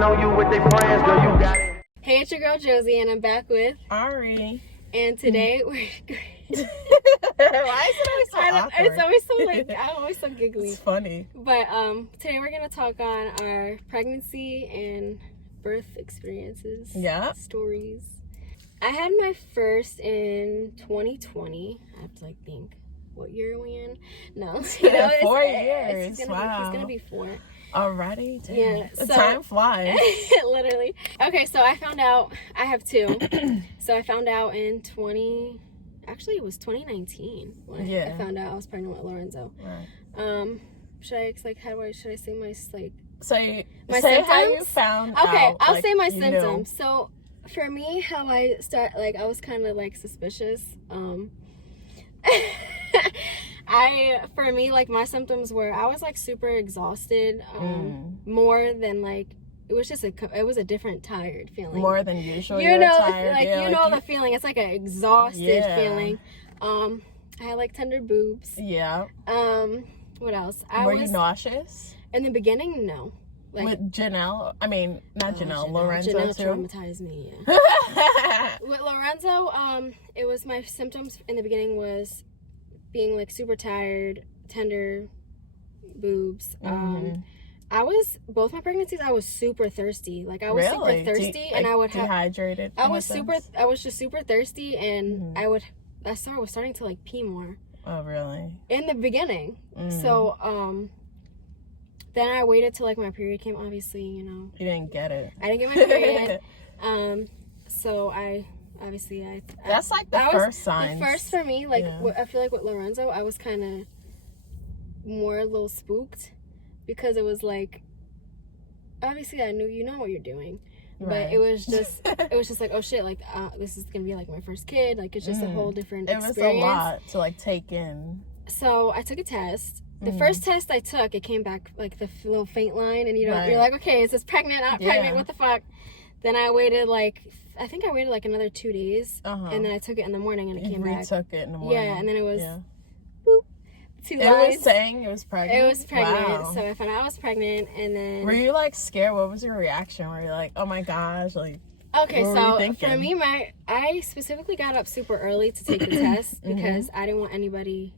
know you with their friends, girl, you got it. Hey, it's your girl Josie, and I'm back with Ari. And today we're. Why is it always so awkward? It's always so I'm always so giggly. It's funny. But today we're gonna talk on our pregnancy and birth experiences. Yeah. Stories. I had my first in 2020. I have to think. What year are we in? No, 4 years. It's gonna be 4. Already? Damn. Yeah. The time flies. Literally. Okay, so I found out I have 2. So I found out in it was 2019 when I found out I was pregnant with Lorenzo. Right. Should I should I say my my say how you found out. Okay, I'll say my symptoms. So for me, how I start, I was kind of suspicious. For me, my symptoms were I was super exhausted, more than it was a different tired feeling. More than usual. Tired. The feeling. It's an exhausted feeling. I had tender boobs. Yeah. What else? Were you nauseous? In the beginning, no. With Janelle, Janelle, Lorenzo Janelle too. Traumatized me. Yeah. With Lorenzo, it was my symptoms in the beginning was being super tired, tender boobs. Both my pregnancies I was super thirsty. I was super thirsty, and I would have dehydrated. I was just super thirsty, and I was starting to pee more. Oh, really? In the beginning. So then I waited till my period came. Obviously, You didn't get it. I didn't get my period. So that's the first sign. The first for me, I feel with Lorenzo, I was kind of more a little spooked because it was obviously I knew you know what you're doing, but it was just oh shit, this is gonna be my first kid, it's just a whole different experience. It was a lot to take in. So I took a test. The first test I took, it came back the little faint line, and you're okay, is this pregnant, not pregnant, what the fuck? Then I waited I think I waited another 2 days, and then I took it in the morning, and it came back. You retook it in the morning. Yeah, and then it was boop, 2 lines. It was saying it was pregnant? It was pregnant. Wow. So I found out I was pregnant, and then... Were you scared? What was your reaction? Were you oh my gosh, Okay, so for me, I specifically got up super early to take the test because I didn't want anybody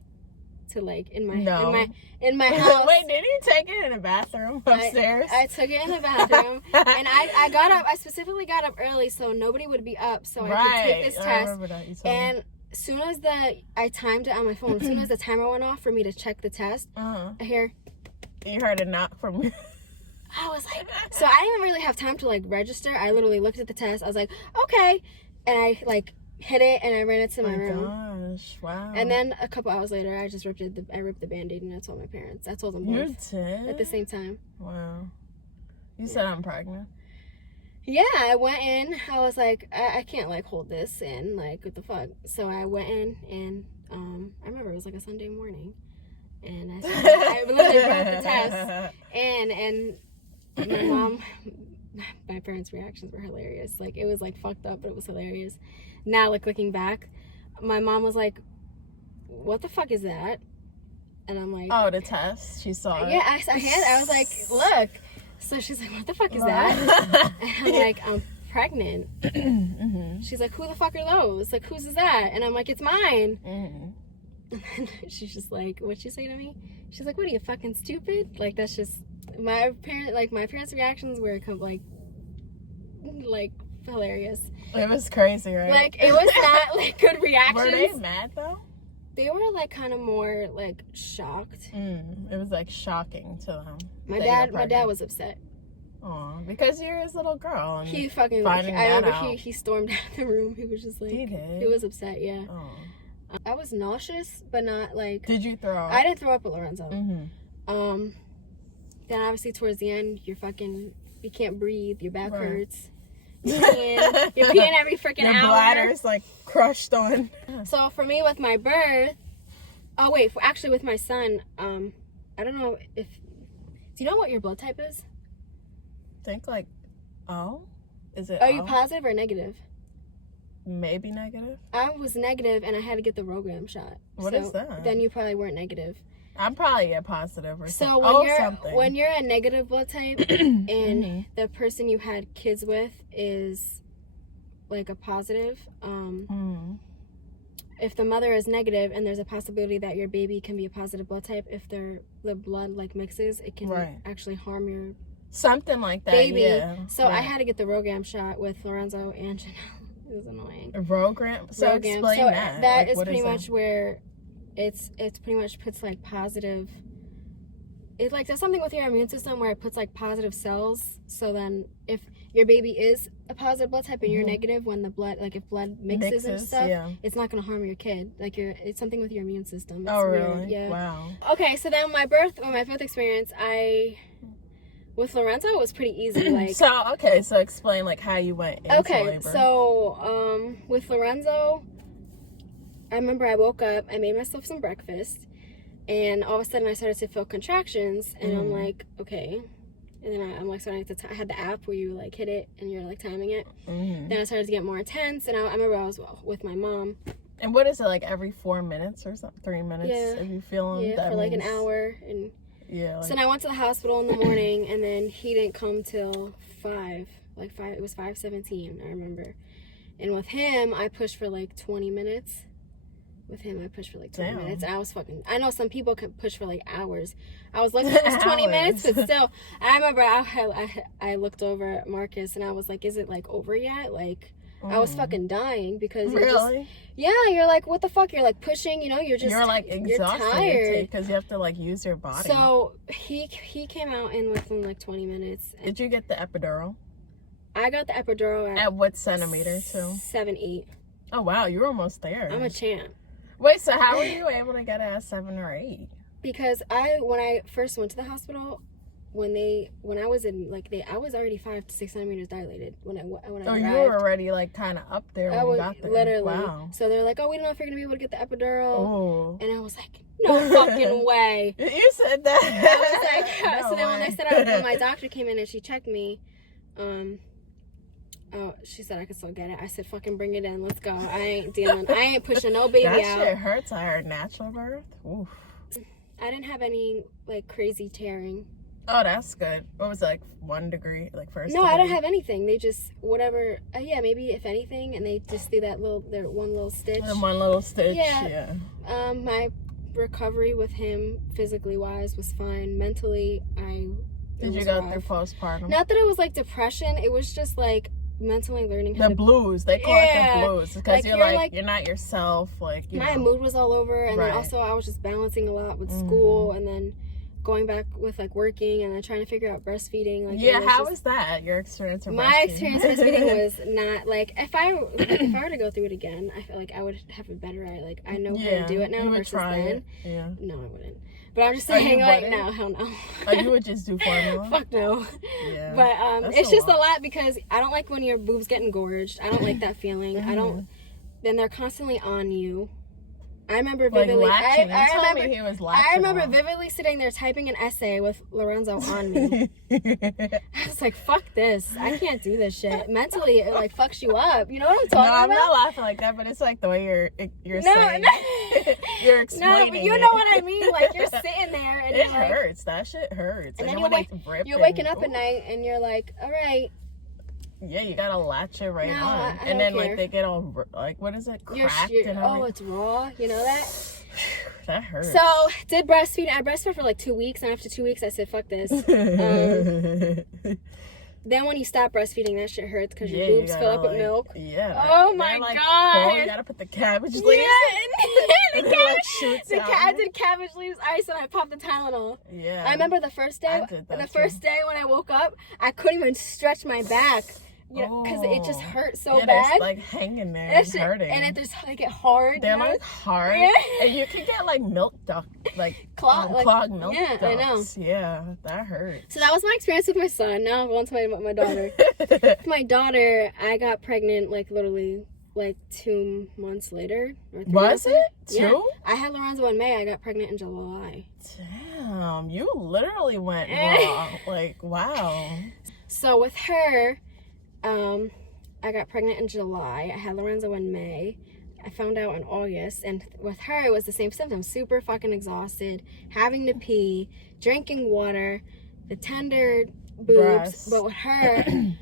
to in my house. Wait, did you take it in the bathroom upstairs? I took it in the bathroom, and I got up. I specifically got up early so nobody would be up, so I could take this test. I remember that. You told me. As soon as I timed it on my phone, as soon as the timer went off for me to check the test, I hear. You heard a knock from me. I was so I didn't really have time to register. I literally looked at the test. I was okay, and I hit it, and I ran it to my room. Gosh, wow. And then a couple hours later, I just ripped the Band-Aid, and I told my parents. I told them both. You did? At the same time. Wow. You said I'm pregnant? Yeah, I went in. I was I can't hold this in. What the fuck? So I went in, and I remember it was a Sunday morning, and I literally brought the test, and my mom, my parents' reactions were hilarious. It was fucked up, but it was hilarious. Now, looking back, my mom was what the fuck is that? And I'm oh, the test? She saw it? Yeah, I was look. So she's what the fuck is that? And I'm I'm pregnant. She's who the fuck are those? Whose is that? And I'm it's mine. And then she's just what'd she say to me? She's what are you, fucking stupid? That's just, my parents' reactions were hilarious. It was crazy, right? It was not good reactions. Were they mad though? They were kind of more shocked. It was shocking to them. My dad was upset. Aw, because you're his little girl. And he fucking. I remember he stormed out of the room. He was just he was upset. Yeah. Aww. I was nauseous, but not Did you throw up? I didn't throw up with Lorenzo. Then obviously towards the end, you can't breathe. Your back hurts. You're peeing every freaking hour. Your bladder's crushed on. So for me with my birth, actually with my son, I don't know do you know what your blood type is? I think is it? Are you positive or negative? Maybe negative. I was negative, and I had to get the Rogam shot. What is that? Then you probably weren't negative. I'm probably a positive or So something. when you're a negative blood type and the person you had kids with is like a positive, if the mother is negative and there's a possibility that your baby can be a positive blood type, if the blood like mixes, it can actually harm your something like that baby. Yeah. So I had to get the Rogam shot with Lorenzo and Janelle. It was annoying. Rogam? So Rogam. explain So that. that like, is pretty much where it's pretty much puts like positive. It like does something with your immune system where it puts like positive cells. So then if your baby is a positive blood type and you're negative, when the blood, like if blood mixes and stuff, it's not going to harm your kid. Like it's something with your immune system. It's really? Weird. Yeah. Wow. Okay, so then my birth experience, with Lorenzo, it was pretty easy. Like so explain like how you went into labor. So with Lorenzo, I remember I woke up, I made myself some breakfast, and all of a sudden I started to feel contractions, and I'm like, okay. And then I'm like starting to, I had the app where you like hit it and you're like timing it. Then I started to get more intense, and I remember I was with my mom. And what is it, like every 4 minutes or something? 3 minutes? Yeah. If you feel them? Yeah, for like an hour. And so then I went to the hospital in the morning, and then he didn't come till 5. It was 5:17, I remember. And with him, I pushed for like 20 minutes. With him, I pushed for like 20 minutes. I know some people can push for like hours. I was lucky it was 20 minutes, but still. I remember I looked over at Marcus, and I was like, is it like over yet? Like, I was fucking dying because you're like, what the fuck? You're like pushing, you're like exhausted. You're tired. Because you have to like use your body. So he came out in within like 20 minutes. Did you get the epidural? I got the epidural at what centimeter too? 7-8. Oh wow, you're almost there. I'm a champ. Wait, so how were you able to get it at 7 or 8? Because when I first went to the hospital, when I was in I was already 5 to 6 centimeters dilated when I arrived. You were already like kind of up there when you got there. Literally. Wow. So they're like, oh, we don't know if you're gonna be able to get the epidural. Oh. And I was like, no fucking way. You said that. I was like, no so then way. When my doctor came in and she checked me, she said I could still get it. I said, fucking bring it in. Let's go. I ain't pushing no baby out. That shit hurts. I heard natural birth. Oof. I didn't have any like crazy tearing. Oh, that's good. What was it, like 1 degree, like first? No, degree? I don't have anything. They just whatever. Yeah, maybe if anything, and they just do their one little stitch. The one little stitch. Yeah. My recovery with him, physically wise, was fine. Mentally, Did you go through postpartum? Not that it was like depression. It was just like mentally learning how the blues. They call it the blues because you're not yourself. Like my mood was all over, and then also I was just balancing a lot with school, and then going back with like working, and then trying to figure out breastfeeding. Like how was that? Your experience of my experience breastfeeding was not like if I were to go through it again, I feel like I would have a better I know how to do it now versus then. Yeah. No, I wouldn't. But I'm just saying, like, no, hell no. Like, you would just do formula? Fuck no. Yeah. But it's just a lot because I don't like when your boobs get engorged. I don't like that feeling. I don't. Then they're constantly on you. I remember vividly. I remember vividly sitting there typing an essay with Lorenzo on me. I was like, "Fuck this! I can't do this shit." Mentally, it like fucks you up. You know what I'm talking about? No, I'm not laughing like that, but it's like the way you're saying. You're explaining. No, but you know what I mean. Like you're sitting there and it hurts. That shit hurts. And then you're waking up at night and you're like, "All right." Yeah, you gotta latch it on. And then, like, they get all, like, what is it? Cracked and everything. It's raw. You know that? That hurts. So, did breastfeed. I breastfed for, like, 2 weeks. And after 2 weeks, I said, fuck this. Then when you stop breastfeeding, that shit hurts because your boobs fill up with milk. Yeah. Oh, my God. You gotta put the cabbage leaves. Yeah. I did cabbage leaves ice and I popped the Tylenol. Yeah. I remember the first day. First day when I woke up, I couldn't even stretch my back. Because it just hurt so bad. It's like hanging there and hurting. And it just like get hard. They're like hard. Yeah. And you can get like milk duct, like clogged milk ducts. I know. Yeah, that hurts. So that was my experience with my son. Now I'm going to my daughter. My daughter, I got pregnant like literally like 2 months later. Was it? 2? Yeah. I had Lorenzo in May. I got pregnant in July. Damn, you literally went raw. Like, wow. So with her, I got pregnant in July. I had Lorenzo in May. I found out in August, and with her, it was the same symptoms. Super fucking exhausted, having to pee, drinking water, the tender boobs. Breasts. But with her,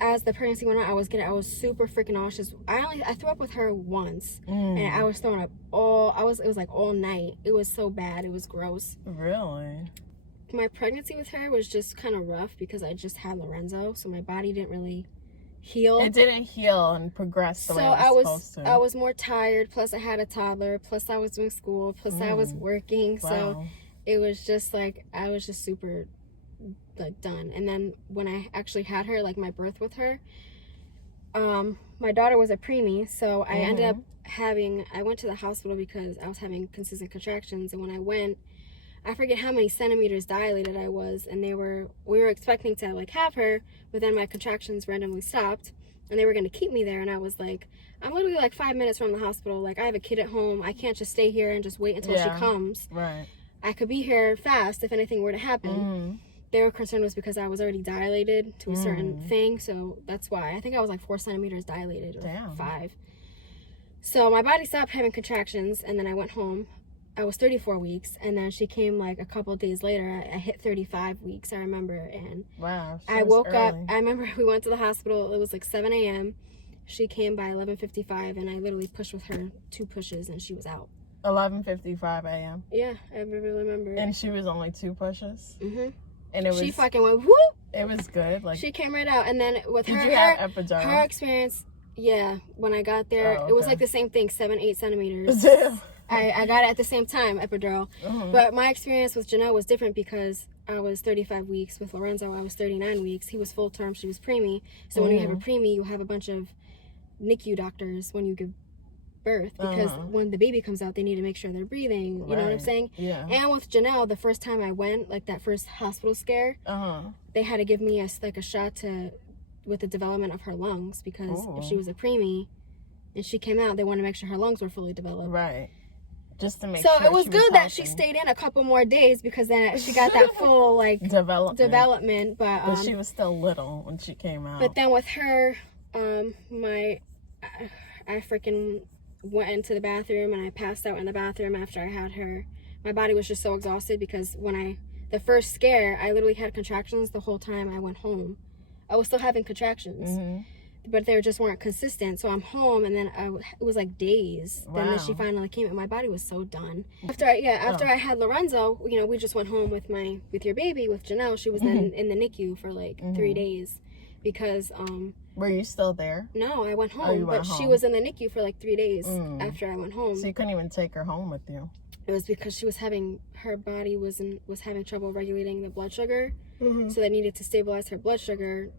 as the pregnancy went on, I was super freaking nauseous. I threw up with her once, and I was throwing up it was like all night. It was so bad. It was gross. Really? My pregnancy with her was just kind of rough because I just had Lorenzo, so my body didn't really heal. It didn't heal and progress the way it was supposed to. I was more tired, plus I had a toddler, plus I was doing school, plus I was working. Wow. So it was just like, I was just super like done. And then when I actually had her, like my birth with her, my daughter was a preemie, so I ended up I went to the hospital because I was having consistent contractions, and when I went, I forget how many centimeters dilated I was, and we were expecting to like have her, but then my contractions randomly stopped, and they were going to keep me there, and I was like, I'm literally like 5 minutes from the hospital. Like, I have a kid at home. I can't just stay here and just wait until she comes. Right. I could be here fast if anything were to happen. They were concerned was because I was already dilated to a certain thing, so that's why. I think I was like 4 centimeters dilated, or 5. So my body stopped having contractions, and then I went home. I was 34 weeks, and then she came like a couple of days later. I hit 35 weeks, I remember, and wow, I woke up. I remember we went to the hospital. It was like 7 a.m. She came by 11:55, and I literally pushed with her 2 pushes, and she was out. 11:55 a.m. Yeah, I really remember. And she was only 2 pushes. And it was. She fucking went whoop. It was good. Like, she came right out, and then with did you have epidural? Her experience. Yeah, when I got there, it was like the same thing, 7-8 centimeters. I got it at the same time, epidural. But my experience with Janelle was different because I was 35 weeks. With Lorenzo, I was 39 weeks. He was full term, she was preemie. So when you have a preemie, you have a bunch of NICU doctors when you give birth, because when the baby comes out, they need to make sure they're breathing. You know what I'm saying? Yeah. And with Janelle, the first time I went, like that first hospital scare, they had to give me a shot with the development of her lungs, because if she was a preemie and she came out, they wanted to make sure her lungs were fully developed. Right. Just to make sure. So it was she good that she stayed in a couple more days, because then she got that full like development. But she was still little when she came out. But then with her, I freaking went into the bathroom, and I passed out in the bathroom after I had her. My body was just so exhausted, because the first scare, I literally had contractions the whole time I went home. I was still having contractions, but they just weren't consistent. So I'm home, and then it was like days. Wow. Then she finally came, and my body was so done. After I had Lorenzo, we just went home with your baby, with Janelle. She was then in the NICU for like 3 days, because were you still there? No, I went home, she was in the NICU for like 3 days after I went home. So you couldn't even take her home with you? It was because her body was having trouble regulating the blood sugar, so they needed to stabilize her blood sugar.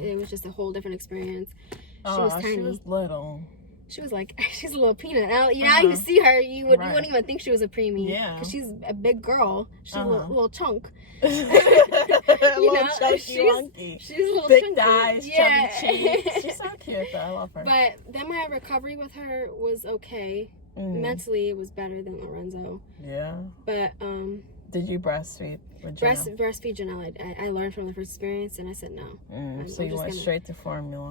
It was just a whole different experience. She was tiny. She was little. She was like, she's a little peanut. Now you see her, you wouldn't even think she was a preemie. Yeah, because she's a big girl. She's a little chunk. Chunky. She's a little big chunky. thighs, chubby cheeks. She's so cute though. I love her. But then my recovery with her was okay. Mentally, it was better than Lorenzo. Yeah. But did you breastfeed with Janelle? Breastfeed Janelle. I learned from the first experience, and I said no. So you went straight to formula.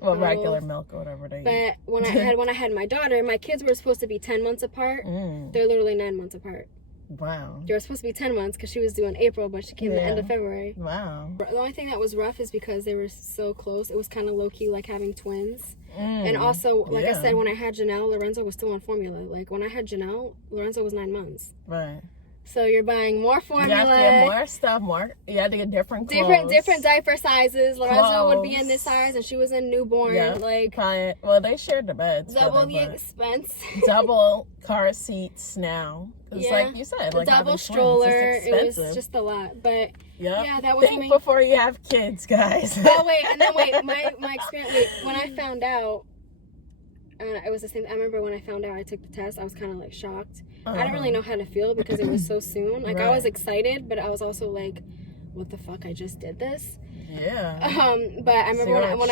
Well, regular milk or whatever they eat. But when I had my daughter, my kids were supposed to be 10 months apart. They're literally 9 months apart. Wow. They were supposed to be 10 months because she was due in April, but she came the end of February. Wow. The only thing that was rough is because they were so close. It was kind of low-key like having twins. And also, like I said, when I had Janelle, Lorenzo was still on formula. Like, when I had Janelle, Lorenzo was 9 months. Right. So you're buying more formula. You have to get more stuff, you had to get different clothes. Different diaper sizes. Lorenzo would be in this size, and she was in newborn. Yeah, well, they shared the beds. Double the expense. Double car seats now. It's like you said, like double stroller. It was just a lot. But yeah, that was Think before you have kids, guys. Oh wait, my experience. When I found out, it was the same. I remember when I found out I took the test, I was kind of like shocked. I didn't really know how to feel because it was so soon. Like I was excited, but I was also like, "What the fuck? I just did this." Yeah. But I remember when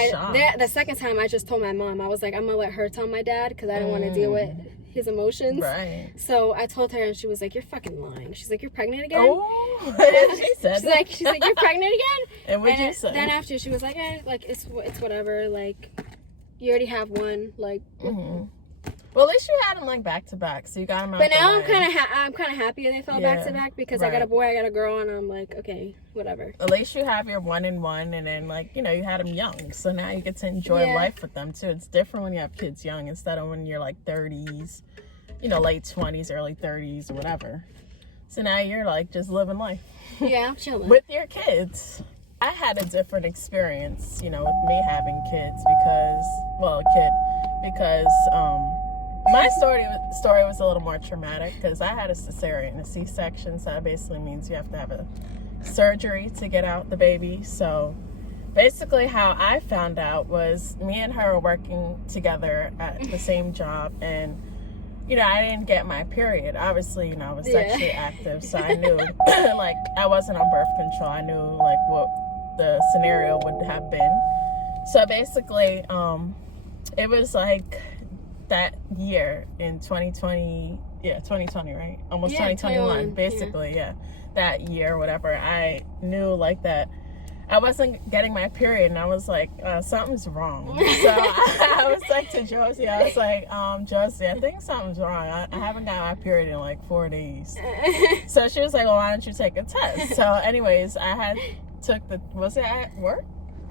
the second time, I just told my mom. I was like, "I'm gonna let her tell my dad because I don't want to deal with his emotions." Right. So I told her, and she was like, "You're fucking lying." She's like, "You're pregnant again?" Oh. She said. She's like, "You're pregnant again?" And what'd you say? Then after she was like, "Like it's whatever. Like." you already have one, like. Mm-hmm. Well, at least you had them like back to back, so you got them out. But now I'm kind of happy they fell back to back because I got a boy, I got a girl, and I'm like, okay, whatever. At least you have your 1 and 1, and then like you had them young, so now you get to enjoy life with them too. It's different when you have kids young instead of when you're like 30s, late 20s, early 30s, or whatever. So now you're like just living life. Yeah, I'm chilling with your kids. I had a different experience, with me having kids because my story was a little more traumatic because I had a cesarean, a C-section, so that basically means you have to have a surgery to get out the baby. So basically how I found out was me and her were working together at the same job, and I didn't get my period. Obviously, I was sexually active, so I knew like I wasn't on birth control. I knew like what the scenario would have been. So basically, it was like that year in 2020, 2020, right? Almost 2021, basically, that year, whatever. I knew like that I wasn't getting my period, and I was like, something's wrong. So I was like to Josie, I was like, Josie, I think something's wrong. I haven't got my period in like 4 days. So she was like, well, why don't you take a test? So anyways, was it at work?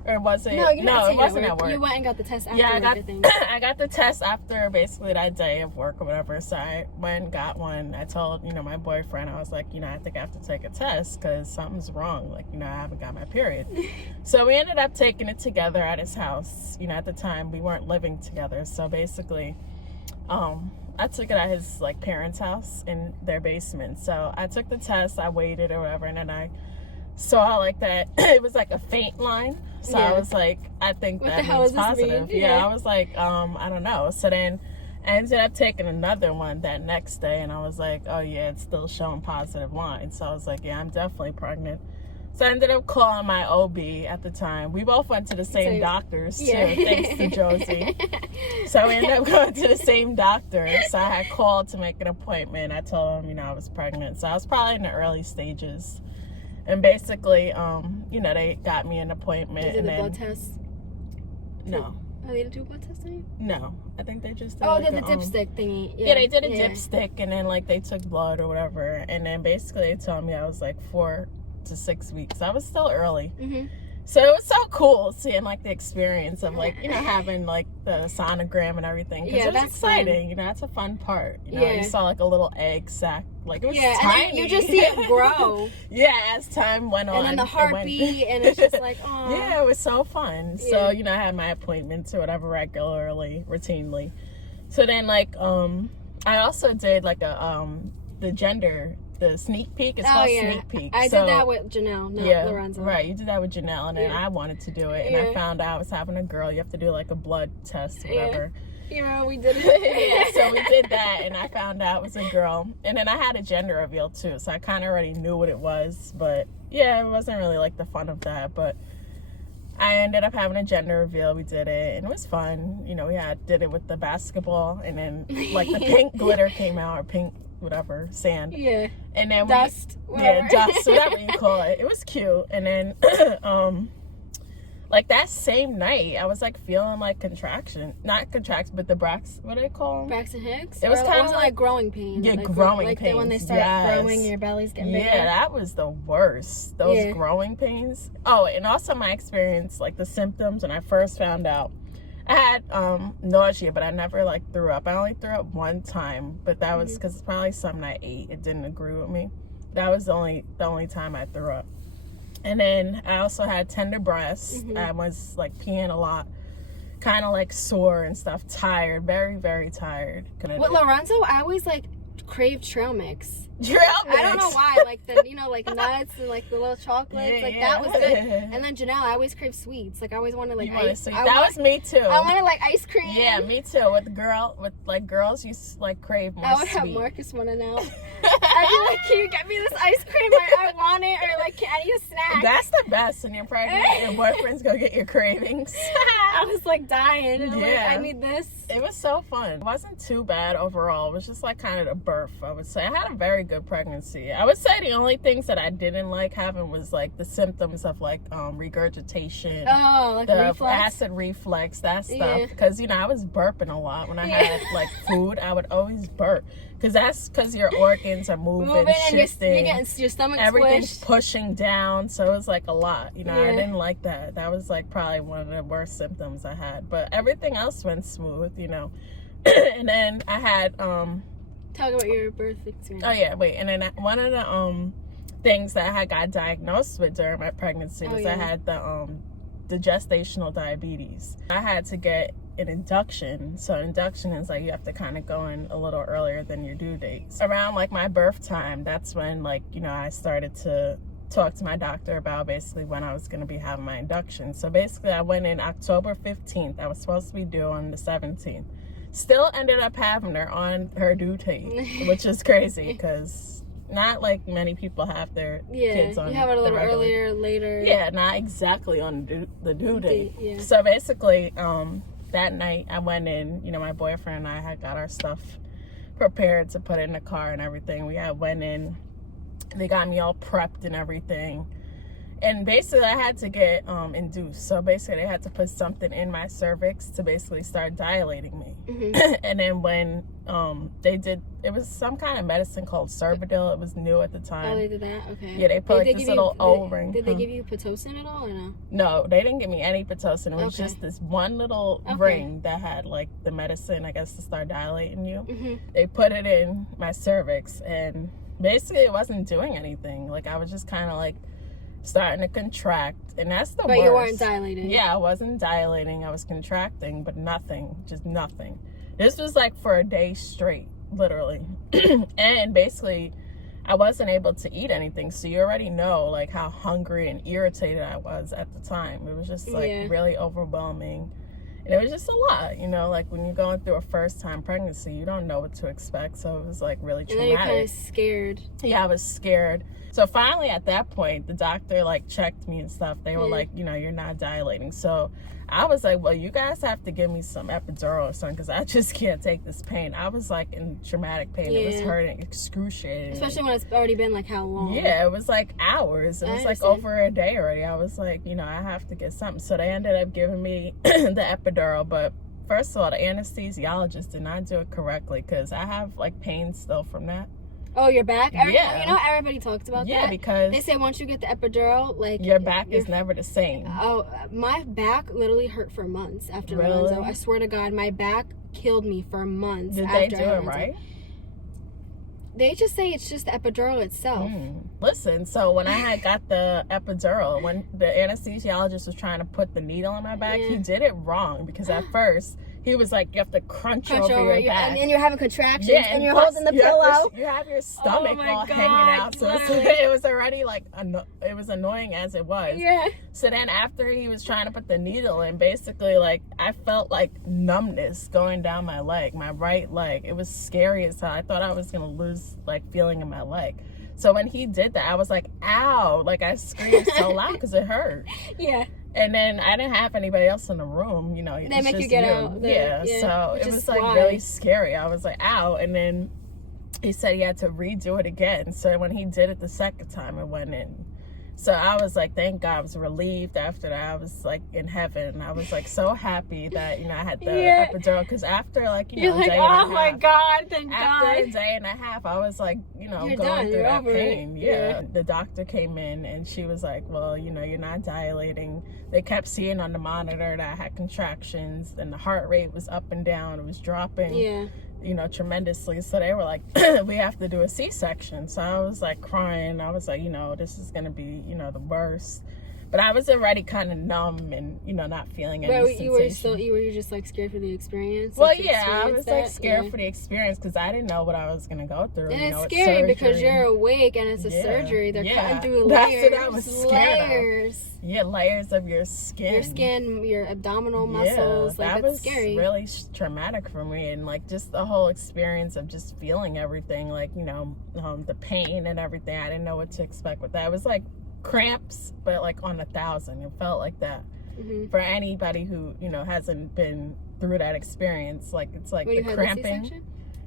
Or was it? No, it wasn't at work. You went and got the test after. I got the test after basically that day of work or whatever. So I went and got one. I told, my boyfriend, I was like, I think I have to take a test because something's wrong. Like, I haven't got my period. So we ended up taking it together at his house. At the time we weren't living together. So basically, I took it at his like parents' house in their basement. So I took the test, I waited or whatever, and then I saw like that it was like a faint line. So I was like, I think that means positive. I was like, I don't know. So then I ended up taking another one that next day, and I was like, oh yeah, it's still showing positive lines. So I was like, yeah, I'm definitely pregnant. So I ended up calling my OB at the time. We both went to the same doctors too, thanks to Josie. So we ended up going to the same doctor. So I had called to make an appointment. I told him, I was pregnant. So I was probably in the early stages. And basically, they got me an appointment. Did they do the blood test? No. Oh, they didn't do a blood test on you? No. I think they just did they did the dipstick thingy. Yeah, they did a dipstick, and then, like, they took blood or whatever. And then basically they told me I was, like, 4 to 6 weeks. I was still early. Mm-hmm. So it was so cool seeing, like, the experience of, like, having, like, the sonogram and everything. Because it was exciting. Fun. That's a fun part. You saw, like, a little egg sac. Like, it was tiny. And you just see it grow. As time went on. And then the heartbeat, and it's just like, oh. Yeah, it was so fun. So, I had my appointments or whatever routinely. So then, like, I also did, like, the sneak peek. It's called sneak peek. I did that with Janelle, not Lorenzo. Right, you did that with Janelle, and then I wanted to do it, and I found out I was having a girl. You have to do like a blood test or whatever. We did it. So we did that, and I found out it was a girl. And then I had a gender reveal too, so I kind of already knew what it was. But it wasn't really like the fun of that. But I ended up having a gender reveal. We did it, and it was fun. We did it with the basketball, and then like the pink glitter came out, or pink whatever, sand. Yeah. And then dust. Dust, whatever you call it. It was cute. And then like that same night, I was like feeling like not contractions, but the what do they call them? Braxton Hicks? It was kind of like growing pains. Yeah, like growing pains. Like when they start growing, your belly's getting bigger. Yeah, that was the worst. Those growing pains. Oh, and also my experience, like the symptoms when I first found out. I had nausea, but I never like threw up. I only threw up one time, but that was because it's probably something I ate. It didn't agree with me. That was the only time I threw up. And then I also had tender breasts. I was like peeing a lot, kind of like sore and stuff, tired, very, very tired. With Lorenzo, I always like craved trail mix. Trail mix? I don't know why. Like the, like nuts and like the little chocolates. That was good. And then Janelle, I always crave sweets. Like I always wanted like ice. That was me too. I wanted like ice cream. Yeah, me too. With girls, you like crave more I would sweet. have Marcus want to know. I'd be like, can you get me this ice cream? I want it. Or like, I need a snack. That's the best when you're pregnant. Your boyfriend's gonna get your cravings. I was like dying. And I'm like, Yeah. I need this. It was so fun. It wasn't too bad overall. It was just like kind of the birth, I would say. I had a very good pregnancy. I would say the only things that I didn't like having was like the symptoms of like regurgitation. Oh, like the reflux? acid reflux, that stuff. Yeah. Because, you know, I was burping a lot when I had like food. I would always burp. Because that's because your organs are moving and shifting. you're getting your stomach Everything's squished. pushing down, so it was like a lot. You know, I Yeah. didn't like that. That was like probably one of the worst symptoms I had. But everything else went smooth, you know. And then I had Talk about your birth experience. oh yeah, wait. And then one of the things that I got diagnosed with during my pregnancy was I had the gestational diabetes. I had to get an induction. So induction is like you have to kind of go in a little earlier than your due date. Around like my birth time, that's when like, you know, I started to talk to my doctor about basically when I was going to be having my induction. So basically I went in October 15th. I was supposed to be due on the 17th. Still ended up having her on her due date, which is crazy because not like many people have their kids on. You have it a little the regular- earlier, later. Yeah, not exactly on the due date. Yeah. So basically, that night I went in, you know, my boyfriend and I had got our stuff prepared to put in the car and everything. We had went in, they got me all prepped and everything. And basically I had to get induced. So basically they had to put something in my cervix to basically start dilating me. Mm-hmm. And then when they did, it was some kind of medicine called Cervidil. It was new at the time. Oh, they did that? Okay. Yeah, they put like this little O-ring. Did they give you Pitocin at all or no? No, they didn't give me any Pitocin. It was Okay. just this one little ring that had like the medicine, I guess, to start dilating you. Mm-hmm. They put it in my cervix and basically it wasn't doing anything. Like I was just kind of like starting to contract, and that's the worst. But you weren't dilating. Yeah, I wasn't dilating. I was contracting, but nothing, just nothing. This was like for a day straight, literally. And basically I wasn't able to eat anything, so you already know like how hungry and irritated I was at the time. It was just like really overwhelming, and it was just a lot, you know, like when you're going through a first time pregnancy, you don't know what to expect, so it was like really traumatic. And then you're kind of scared. Yeah, I was scared. So finally at that point, the doctor like checked me and stuff. They were like, you know, you're not dilating. So I was like, well, you guys have to give me some epidural or something because I just can't take this pain. I was like in traumatic pain. It was hurting, excruciating. Especially when it's already been like how long? Yeah, it was like hours. It was like over a day already. I was like, you know, I have to get something. So they ended up giving me the epidural. But first of all, the anesthesiologist did not do it correctly because I have like pain still from that. Oh, your back? Yeah. You know, everybody talks about that. Yeah, because they say once you get the epidural, like your back is never the same. Oh, my back literally hurt for months after Really? Lorenzo. I swear to God, my back killed me for months. Did after they do I had it Lorenzo. right? They just say it's just the epidural itself. Listen, so when I had got the epidural, when the anesthesiologist was trying to put the needle in my back, he did it wrong because at first he was like, you have to crunch over your back. And then you're having contractions and you're plus holding the you pillow. You have your stomach my all God, hanging out. So literally. it was already like, it was annoying as it was. Yeah. So then after he was trying to put the needle in, basically like I felt like numbness going down my leg, my right leg. It was scary as hell. I thought I was going to lose like feeling in my leg. So when he did that, I was like, ow, like I screamed so loud because it hurt. Yeah. And then I didn't have anybody else in the room, you know. They make you get out. So it was like really scary. I was like, ow. And then he said he had to redo it again. So when he did it the second time, it went in. So I was like, thank God. I was relieved after that. I was like in heaven. I was like so happy that, you know, I had the epidural. Because after like, you know, you're like, oh my God, thank God. After a day and a half, I was like, you know, you're going done. through You're that over pain. it. Yeah. The doctor came in and she was like, well, you know, you're not dilating. They kept seeing on the monitor that I had contractions and the heart rate was up and down. It was dropping. Yeah. You know, tremendously. So they were like, we have to do a C-section. So I was like crying. I was like, you know, this is going to be, you know, the worst. But I was already kind of numb and, you know, not feeling any sensation. Were you just like scared for the experience? Well, like, yeah, I was like scared yeah. for the experience because I didn't know what I was gonna go through. And you it's know, scary surgery. because you're awake and it's a surgery. They're cutting through layers. That's what I was scared layers. of. Yeah, layers of your skin. Your abdominal muscles. Like, that that's was scary. really traumatic for me, and like just the whole experience of just feeling everything, like, you know, the pain and everything. I didn't know what to expect with that. It was like cramps, but like on 1,000. It felt like that. Mm-hmm. For anybody who, you know, hasn't been through that experience, like it's like the cramping.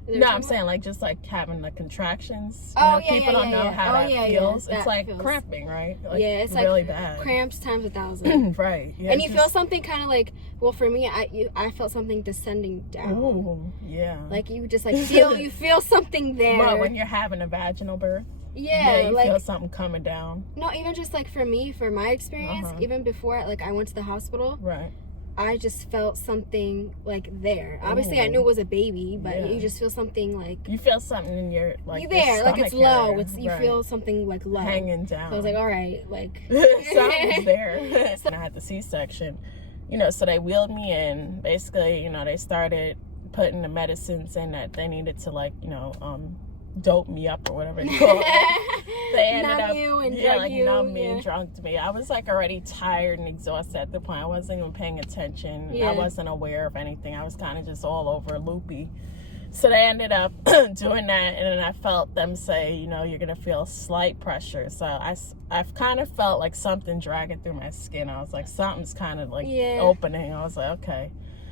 No, I'm saying like just like having the contractions. You know, people don't know how that feels. It's like cramping, right? Like, yeah, it's really like bad. Cramps times 1,000. Right. Yeah, and you feel something kind of like, well, for me, I felt something descending down. Ooh, yeah. Like you just like you feel something there. Well, when you're having a vaginal birth. Yeah, you like, feel something coming down. No, even just like for me, for my experience, even before like I went to the hospital, right? I just felt something like there. Obviously, I knew it was a baby, but you just feel something like you feel something in your like there, like it's low. Area. It's you feel something like low, hanging down. So I was like, all right, like something's there. And I had the C-section, you know, so they wheeled me in. Basically, you know, they started putting the medicines in that they needed to, like, you know, dope me up or whatever they call it. They ended numb up, you and yeah, drug like you, numb me and drugged me. I was like already tired and exhausted at the point. I wasn't even paying attention. I wasn't aware of anything. I was kind of just all over loopy. So they ended up doing that, and then I felt them say, you know, you're gonna feel slight pressure. So I've kind of felt like something dragging through my skin. I was like, something's kind of like opening. I was like, okay.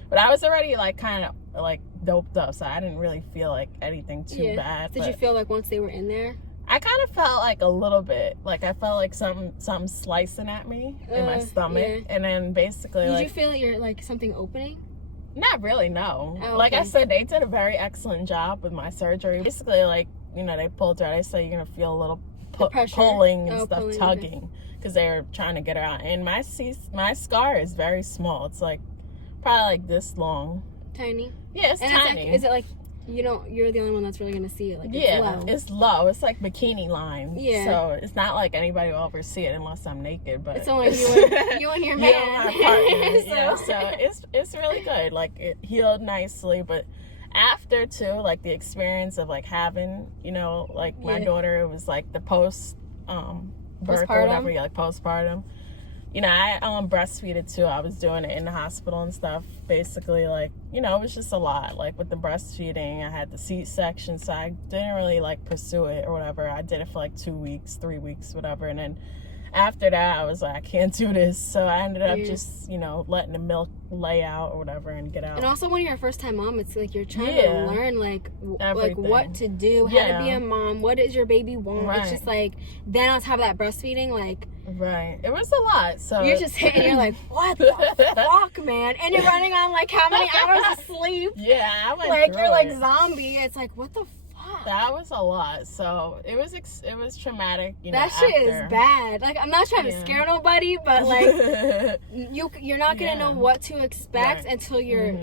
But I was already like kind of like doped up, so I didn't really feel like anything too bad. Did you feel like once they were in there? I kind of felt like a little bit, like I felt like something slicing at me in my stomach, and then basically did you feel you're like something opening? Not really, no. Oh, like I said, they did a very excellent job with my surgery. Basically, like, you know, they pulled her. They said you're gonna feel a little pulling and stuff, tugging, because they were trying to get her out. And my scar is very small. It's like probably like this long. Tiny. Yeah, it's tiny. Is it like you're the only one that's really gonna see it? Like it's low. It's like bikini line. Yeah. So it's not like anybody will ever see it unless I'm naked. But it's only you and your man. You and my partner. Yeah. So it's really good. Like it healed nicely, but after too, like the experience of like having, you know, like my daughter, it was like the birth or whatever, like postpartum. You know, I breastfeeded too. I was doing it in the hospital and stuff. Basically, like, you know, it was just a lot. Like with the breastfeeding, I had the C-section, so I didn't really like pursue it or whatever. I did it for like 2 weeks, 3 weeks, whatever. And then after that, I was like, I can't do this. So I ended up just, you know, letting the milk lay out or whatever and get out. And also when you're a first time mom, it's like you're trying to learn like what to do, how to be a mom, what does your baby want. It's just like, then on top of that breastfeeding, like, it was a lot. So you're just hitting, you're like, what the fuck, man? And you're running on like how many hours of sleep? Yeah, I went like through you're like it. Zombie. It's like, what the fuck? That was a lot. So it was traumatic. You know, that shit is bad. Like, I'm not trying to scare nobody, but like you're not gonna know what to expect until you're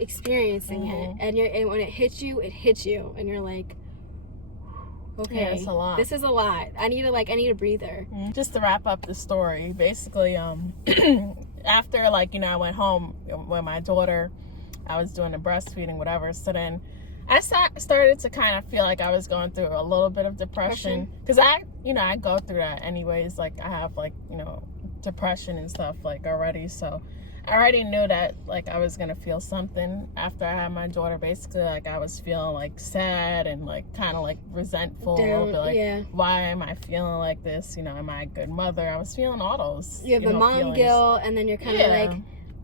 experiencing it, and when it hits you, and you're like, okay, it's a lot. This is a lot. I need a breather. Just to wrap up the story, basically, after, like, you know, I went home with my daughter, I was doing the breastfeeding, whatever. So then I started to kind of feel like I was going through a little bit of depression, because I go through that anyways. Like, I have, like, you know, depression and stuff, like, already. So I already knew that, like, I was gonna feel something after I had my daughter. Basically, like, I was feeling like sad and like kind of like resentful, a little bit, like, why am I feeling like this? You know, am I a good mother? I was feeling all those. You have the mom feelings. Guilt, and then you're kind of like.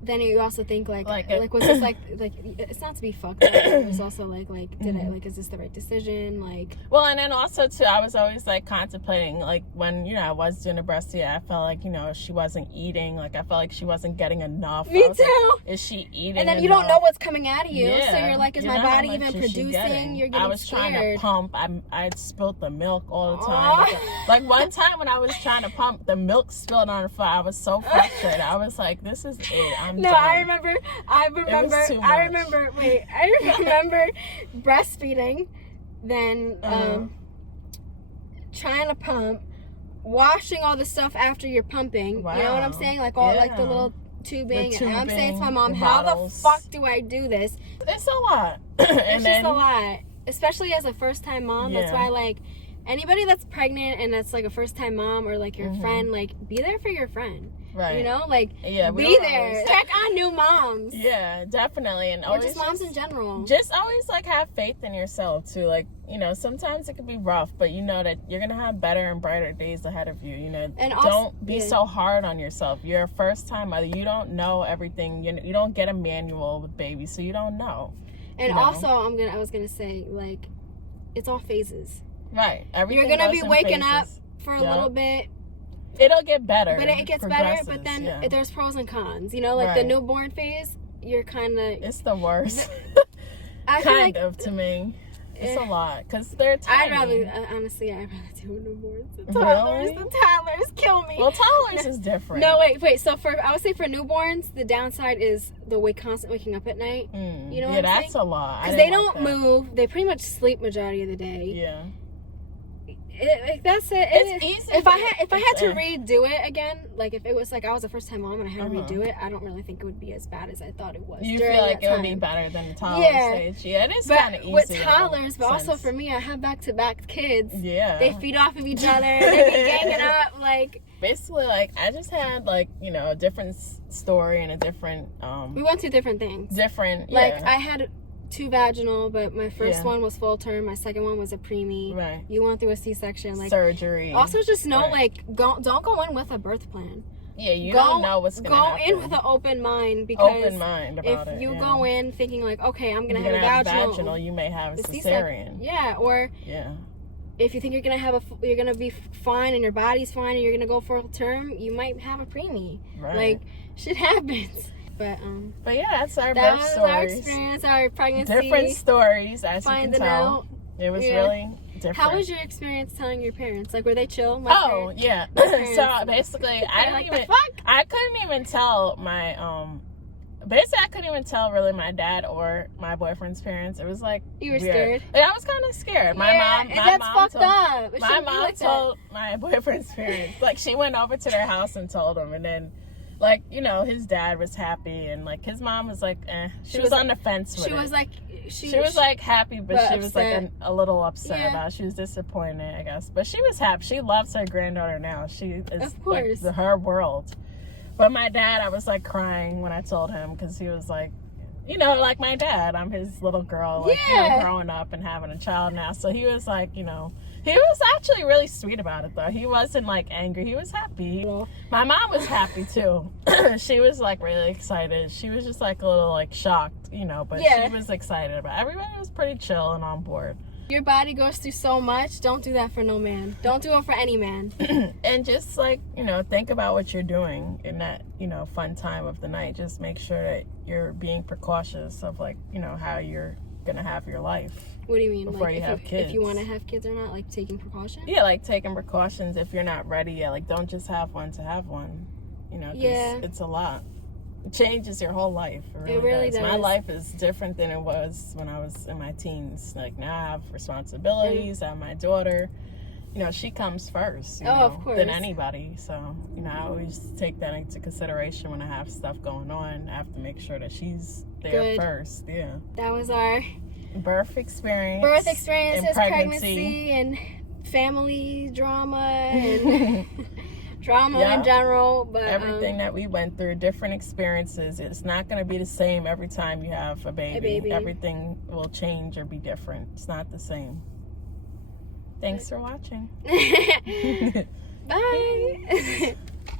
Then you also think like was this like it's not to be fucked up. It was also like did I is this the right decision? Like, well, and then also too, I was always like contemplating, like, when, you know, I was doing a breastfeed, I felt like, you know, she wasn't eating. Like, I felt like she wasn't getting enough. Me too. Like, is she eating? And then enough? you don't know what's coming out of you, yeah. So you're like, is my body even producing? You're getting I was scared. trying to pump. I spilt the milk all the time. Like one time when I was trying to pump, the milk spilled on the floor. I was so frustrated. I was like, this is it. I'm done. I remember breastfeeding, then trying to pump, washing all the stuff after you're pumping. Wow. You know what I'm saying? Like all like the little tubing. And I'm saying to my mom, how the fuck do I do this? It's a lot. It's just a lot. Especially as a first time mom. That's why like anybody that's pregnant and that's like a first time mom or like your friend, like be there for your friend. Right. You know, like be there. Always... Check on new moms. Yeah, definitely. And or just moms in general. Just always like have faith in yourself too. Like, you know, sometimes it can be rough, but you know that you're gonna have better and brighter days ahead of you. You know, and also, don't be so hard on yourself. You're a first time mother. You don't know everything. You don't get a manual with babies, so you don't know. And also, I was gonna say, like, it's all phases. Right. Everything you're gonna be waking phases. up for a little bit. It'll get better. But it gets better, but then there's pros and cons. You know, like the newborn phase, you're kind of... It's the worst. To me. It's a lot, because they're tiny. Honestly, I'd rather do newborns than toddlers. Really? The toddlers kill me. Well, toddlers is different. No, wait. So I would say for newborns, the downside is the constant waking up at night. You know what I'm saying? That's a lot. Because they don't move. They pretty much sleep majority of the day. Yeah. That's it. It's easy. If I had to redo it again, like if it was like I was a first time mom and I had to redo it, I don't really think it would be as bad as I thought it was. You feel like it would be better than the toddler stage? Yeah, it is kind of easy with toddlers, but also for me, I have back-to-back kids. Yeah, they feed off of each other. They be ganging up like. Basically, like I just had like a different story and a different. We went through different things. Like I had 2 vaginal, but my first one was full term. My second one was a preemie. Right. You went through a C-section, like surgery. Also, just know don't go in with a birth plan. Yeah, you don't know what's going to happen. Go in with an open mind, because if you go in thinking like, okay, I'm gonna have a vaginal, you may have a cesarean. Or if you think you're gonna be fine and your body's fine and you're gonna go full term, you might have a preemie. Right. Like shit happens. But yeah, that's our birth stories. Our experience, our pregnancy. Different stories, as you can tell. It was really different. How was your experience telling your parents? Like, were they chill? Yeah. So basically, I couldn't even tell my Basically, I couldn't even tell really my dad or my boyfriend's parents. It was like you were scared. Yeah, I was kind of scared. My mom told my boyfriend's parents. Like, she went over to their house and told them, and then. Like, his dad was happy, and like his mom was like, She was on the fence with it. She was like happy, but she was like a little upset about it. She was disappointed, I guess. But she was happy. She loves her granddaughter now. She is like her world. But my dad, I was like crying when I told him, because he was like, like my dad, I'm his little girl, like growing up and having a child now. So he was like, he was actually really sweet about it, though. He wasn't like angry. He was happy. My mom was happy too. She was like really excited. She was just like a little like shocked, but she was excited about it. Everybody was pretty chill and on board. Your body goes through so much. Don't do that for no man. Don't do it for any man. And just like, think about what you're doing in that, fun time of the night. Just make sure that you're being precautious of like, how you're going to have your life. What do you mean? Before you have kids. If you want to have kids or not, like taking precautions? Yeah, like taking precautions if you're not ready yet. Like, don't just have one to have one. 'Cause it's a lot. It changes your whole life. It really does. My life is different than it was when I was in my teens. Like, now I have responsibilities. I have my daughter. She comes first, of course, than anybody. So, I always take that into consideration when I have stuff going on. I have to make sure that she's there first. Yeah. That was our birth experience, and pregnancy and family drama and drama in general. But everything that we went through, different experiences. It's not going to be the same every time you have a baby. Everything will change or be different. It's not the same. Thanks for watching. Bye.